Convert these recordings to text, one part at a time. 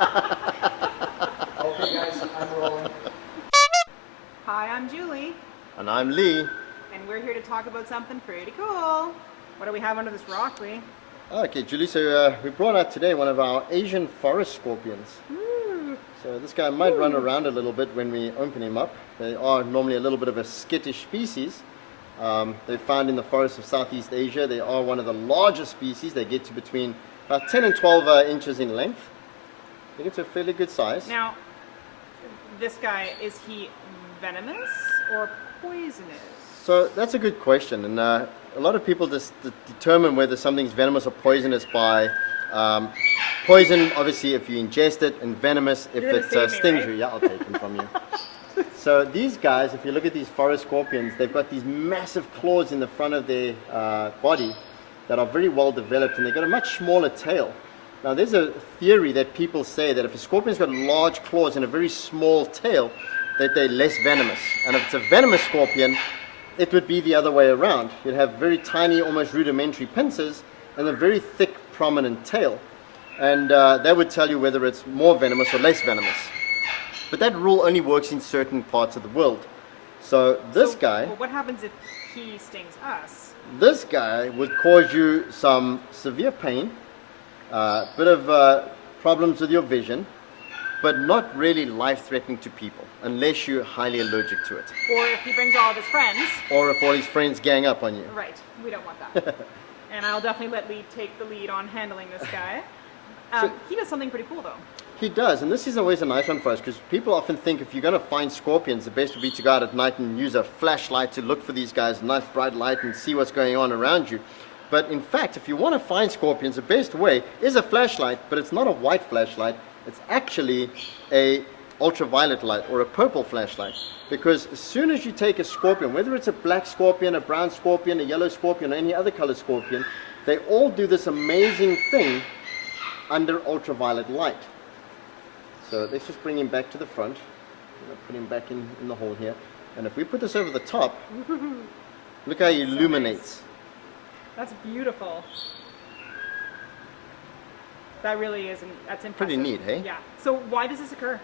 Okay guys, I'm rolling. Hi, I'm Julie, And I'm Lee. and we're here to talk about something pretty cool. What do we have under this rock, Lee? Okay, Julie, so we brought out today one of our Asian forest scorpions. Ooh. So this guy might run around a little bit when we open him up. They are normally a little bit of a skittish species. They're found in the forests of Southeast Asia. They are one of the largest species. They get to between about 10 and 12 inches in length. They get to a fairly good size. Now, this guy, is he venomous or poisonous? So that's a good question, and a lot of people just determine whether something's venomous or poisonous by poison, obviously, if you ingest it, and venomous if it stings you. Yeah, I'll take them from you. So these guys, if you look at these forest scorpions, they've got these massive claws in the front of their body that are very well developed, and they've got a much smaller tail. Now there's a theory that people say that if a scorpion's got large claws and a very small tail, that they're less venomous. And if it's a venomous scorpion, it would be the other way around. You'd have very tiny, almost rudimentary pincers and a very thick, prominent tail. And that would tell you whether it's more venomous or less venomous. But that rule only works in certain parts of the world. So this guy... Well, what happens if he stings us? This guy would cause you some severe pain, a bit of problems with your vision, but not really life-threatening to people, unless you're highly allergic to it. Or if he brings all of his friends. Or if all his friends gang up on you. Right, we don't want that. And I'll definitely let Lee take the lead on handling this guy. He does something pretty cool, though. He does, and this is always a nice one for us, because people often think if you're going to find scorpions, the best would be to go out at night and use a flashlight to look for these guys, a nice bright light, and see what's going on around you. But in fact, if you want to find scorpions, the best way is a flashlight, but it's not a white flashlight. It's actually a ultraviolet light or a purple flashlight, because as soon as you take a scorpion, whether it's a black scorpion, a brown scorpion, a yellow scorpion, or any other color scorpion, they all do this amazing thing under ultraviolet light. So let's just bring him back to the front. Put him back in the hole here, and if we put this over the top, look how he illuminates. Nice. That's beautiful. That really is, that's impressive. Pretty neat, hey? Yeah. So why does this occur?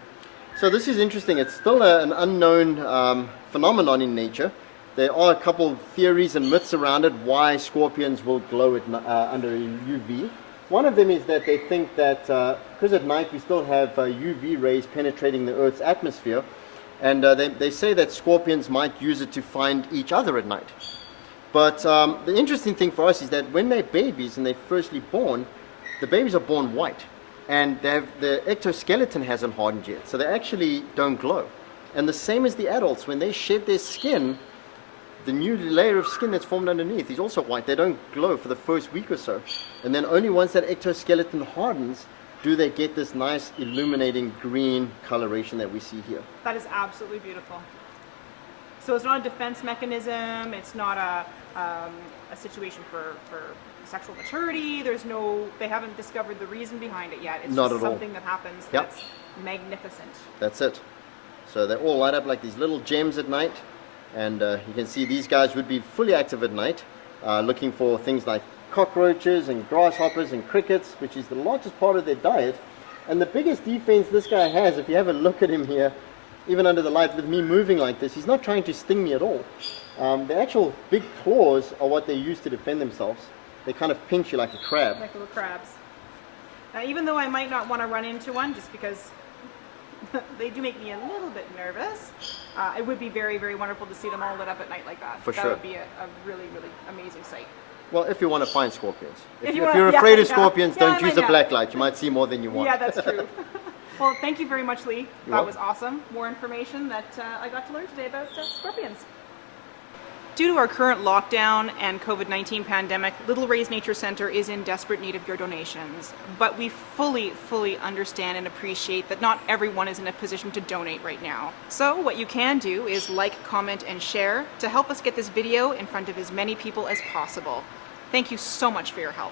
So this is interesting. It's still an unknown phenomenon in nature. There are a couple theories and myths around it why scorpions will glow under UV. One of them is that they think that because at night we still have UV rays penetrating the Earth's atmosphere, and they say that scorpions might use it to find each other at night. But the interesting thing for us is that when they're babies and they're firstly born, the babies are born white, and the ectoskeleton hasn't hardened yet, so they actually don't glow. And the same as the adults, when they shed their skin, the new layer of skin that's formed underneath is also white. They don't glow for the first week or so. And then only once that ectoskeleton hardens do they get this nice illuminating green coloration that we see here. That is absolutely beautiful. So it's not a defense mechanism, it's not a situation for sexual maturity, they haven't discovered the reason behind it yet. It's not just at all. Something that happens that's magnificent. That's it. So they all light up like these little gems at night. And you can see these guys would be fully active at night, looking for things like cockroaches and grasshoppers and crickets, which is the largest part of their diet. And the biggest defense this guy has, if you have a look at him here, even under the light with me moving like this, he's not trying to sting me at all. The actual big claws are what they use to defend themselves. They kind of pinch you like a crab. Like little crabs. Now, even though I might not want to run into one, just because they do make me a little bit nervous, it would be very, very wonderful to see them all lit up at night like that. For sure. That would be a really, really amazing sight. Well, if you want to find scorpions. If you're you're afraid of scorpions, don't use a black light. You might see more than you want. Yeah, that's true. Well, thank you very much, Lee. You're That was awesome. More information that I got to learn today about scorpions. Due to our current lockdown and COVID-19 pandemic, Little Rays Nature Center is in desperate need of your donations. But we fully understand and appreciate that not everyone is in a position to donate right now. So what you can do is like, comment, and share to help us get this video in front of as many people as possible. Thank you so much for your help.